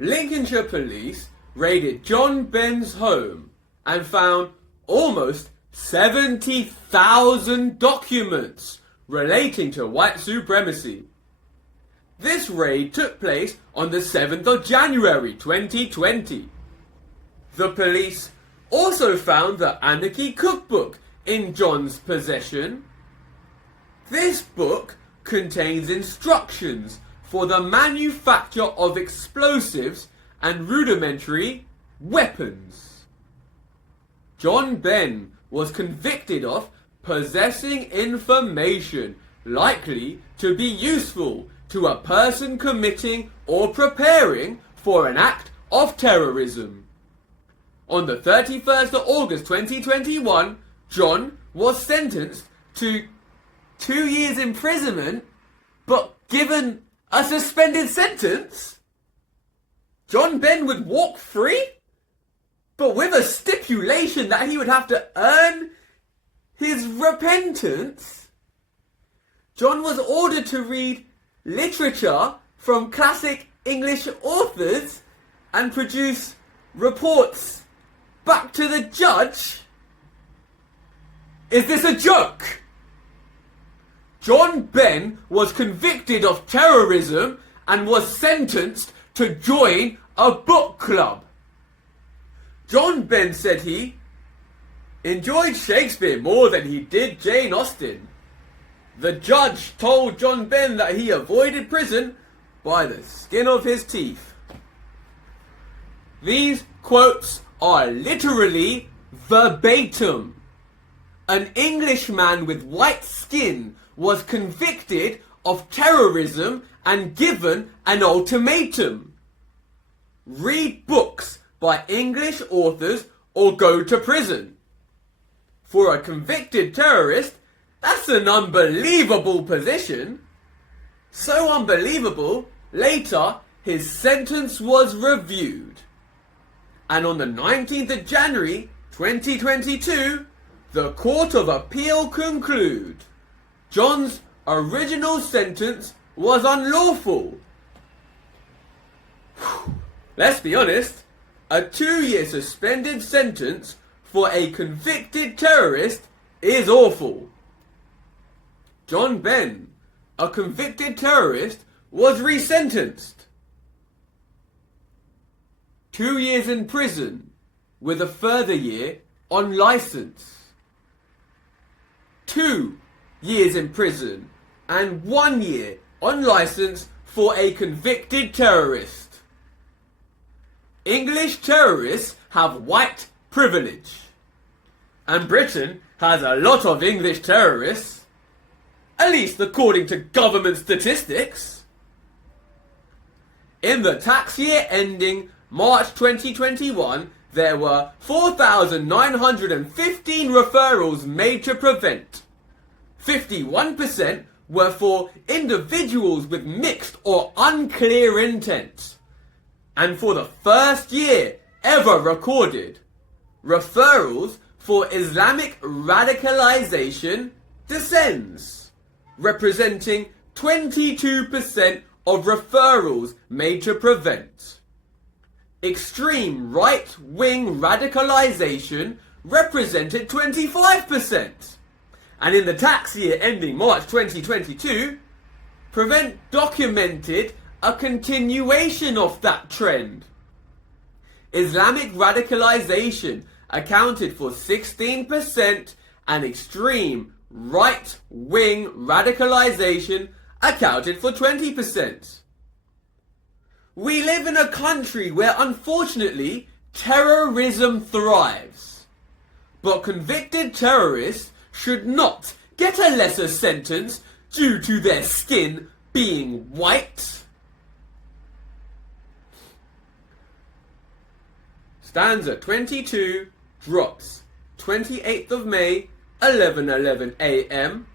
Lincolnshire police raided John Ben's home and found almost 70,000 documents relating to white supremacy. This raid took place on the 7th of January 2020. The police also found the Anarchy Cookbook in John's possession. This book contains instructions for the manufacture of explosives and rudimentary weapons. John Ben was convicted of possessing information likely to be useful to a person committing or preparing for an act of terrorism. On the 31st of August 2021, John was sentenced to 2 years imprisonment, but given a suspended sentence. John Ben would walk free, but with a stipulation that he would have to earn his repentance. John was ordered to read literature from classic English authors and produce reports back to the judge. Is this a joke? John Ben was convicted of terrorism and was sentenced to join a book club. John Ben said he enjoyed Shakespeare more than he did Jane Austen. The judge told John Ben that he avoided prison by the skin of his teeth. These quotes are literally verbatim. An Englishman with white skin was convicted of terrorism and given an ultimatum. Read books by English authors or go to prison. For a convicted terrorist, that's an unbelievable position. So unbelievable, later his sentence was reviewed. And on the 19th of January 2022, the Court of Appeal concluded John's original sentence was unlawful. Let's be honest, a 2-year suspended sentence for a convicted terrorist is awful. John Ben, a convicted terrorist, was resentenced. 2 years in prison with a further year on license. 2 years in prison and 1 year on license for a convicted terrorist. English terrorists have white privilege, and Britain has a lot of English terrorists, at least according to government statistics. In the tax year ending March 2021, there were 4,915 referrals made to prevent. 51% were for individuals with mixed or unclear intent. And for the first year ever recorded, referrals for Islamic radicalization descends, representing 22% of referrals made to prevent. Extreme right-wing radicalization represented 25%. And in the tax year ending March 2022, Prevent documented a continuation of that trend. Islamic radicalization accounted for 16% and extreme right-wing radicalization accounted for 20%. We live in a country where unfortunately terrorism thrives. But convicted terrorists should not get a lesser sentence due to their skin being white. Stanza 22 drops 28th of May, 11:11 a.m.